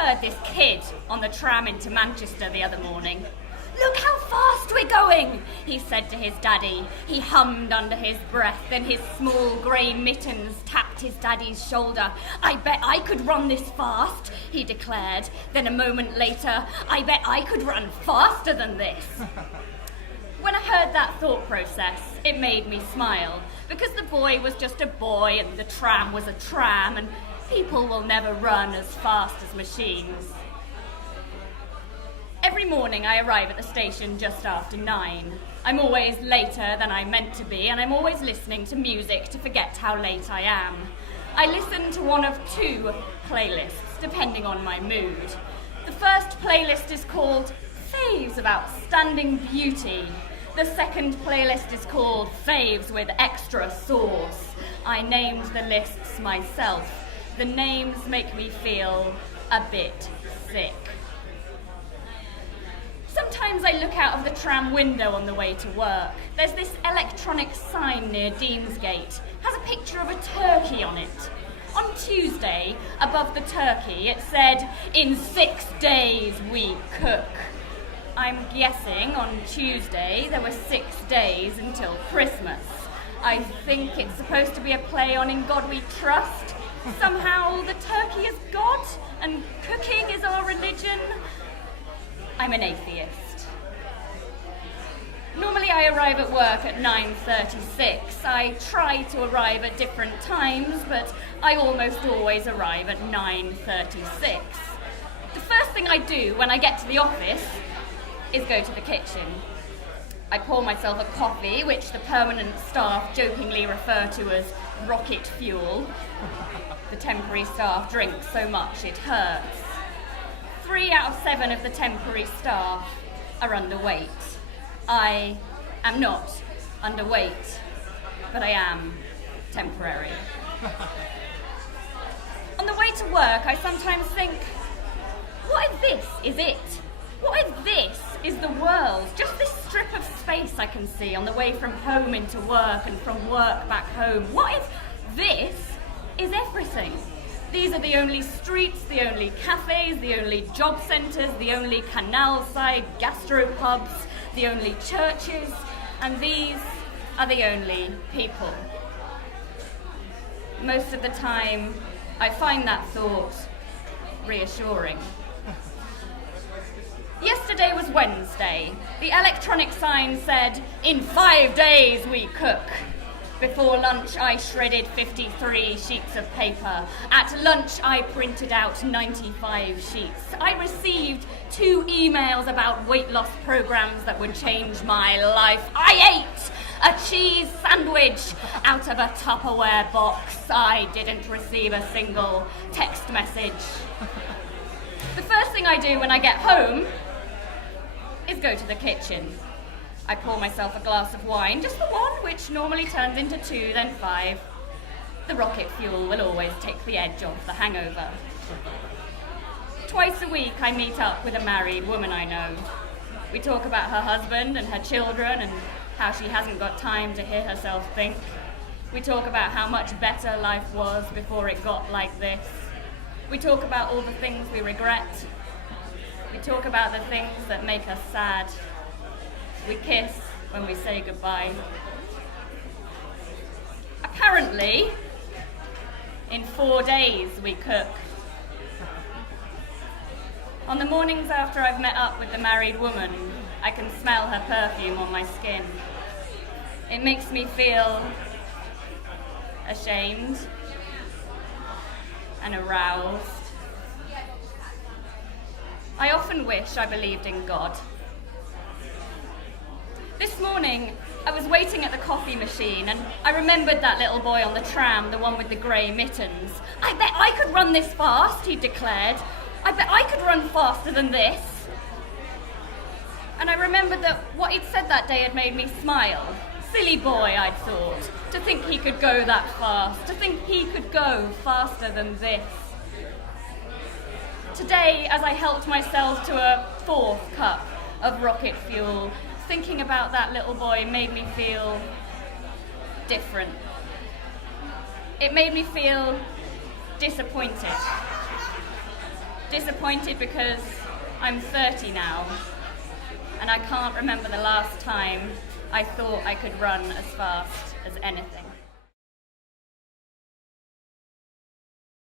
overheard this kid on the tram into Manchester the other morning. "Look how fast we're going," he said to his daddy. He hummed under his breath, then his small grey mittens tapped his daddy's shoulder. "I bet I could run this fast," he declared. Then a moment later, "I bet I could run faster than this." When I heard that thought process, it made me smile, because the boy was just a boy and the tram was a tram, and people will never run as fast as machines. Every morning I arrive at the station just after 9. I'm always later than I'm meant to be, and I'm always listening to music to forget how late I am. I listen to one of 2 playlists, depending on my mood. The first playlist is called Faves of Outstanding Beauty. The second playlist is called Faves with Extra Sauce. I named the lists myself. The names make me feel a bit sick. Sometimes I look out of the tram window on the way to work. There's this electronic sign near Deansgate. Has a picture of a turkey on it. On Tuesday, above the turkey, it said, "In 6 days we cook." I'm guessing on Tuesday there were 6 days until Christmas. I think it's supposed to be a play on "In God We Trust." Somehow the turkey is God and cooking is our religion. I'm an atheist. Normally I arrive at work at 9:36. I try to arrive at different times, but I almost always arrive at 9:36. The first thing I do when I get to the office is go to the kitchen. I pour myself a coffee, which the permanent staff jokingly refer to as rocket fuel. The temporary staff drink so much it hurts. 3 out of 7 of the temporary staff are underweight. I am not underweight, but I am temporary. On the way to work, I sometimes think, what if this is it? What if this is the world? Just this strip of space I can see on the way from home into work and from work back home. What if this is everything? These are the only streets, the only cafes, the only job centres, the only canal-side gastropubs, the only churches, and these are the only people. Most of the time, I find that thought reassuring. Yesterday was Wednesday. The electronic sign said, "In 5 days we cook." Before lunch, I shredded 53 sheets of paper. At lunch, I printed out 95 sheets. I received 2 emails about weight loss programs that would change my life. I ate a cheese sandwich out of a Tupperware box. I didn't receive a single text message. The first thing I do when I get home is go to the kitchen. I pour myself a glass of wine, just the one, which normally turns into 2, then 5. The rocket fuel will always take the edge off the hangover. Twice a week I meet up with a married woman I know. We talk about her husband and her children and how she hasn't got time to hear herself think. We talk about how much better life was before it got like this. We talk about all the things we regret. We talk about the things that make us sad. We kiss when we say goodbye. Apparently, in 4 days we cook. On the mornings after I've met up with the married woman, I can smell her perfume on my skin. It makes me feel ashamed and aroused. I often wish I believed in God. This morning, I was waiting at the coffee machine and I remembered that little boy on the tram, the one with the grey mittens. "I bet I could run this fast," he declared. "I bet I could run faster than this." And I remembered that what he'd said that day had made me smile. Silly boy, I'd thought, to think he could go that fast, to think he could go faster than this. Today, as I helped myself to a 4th cup of rocket fuel, thinking about that little boy made me feel different. It made me feel disappointed. disappointed because I'm 30 now, and I can't remember the last time I thought I could run as fast as anything.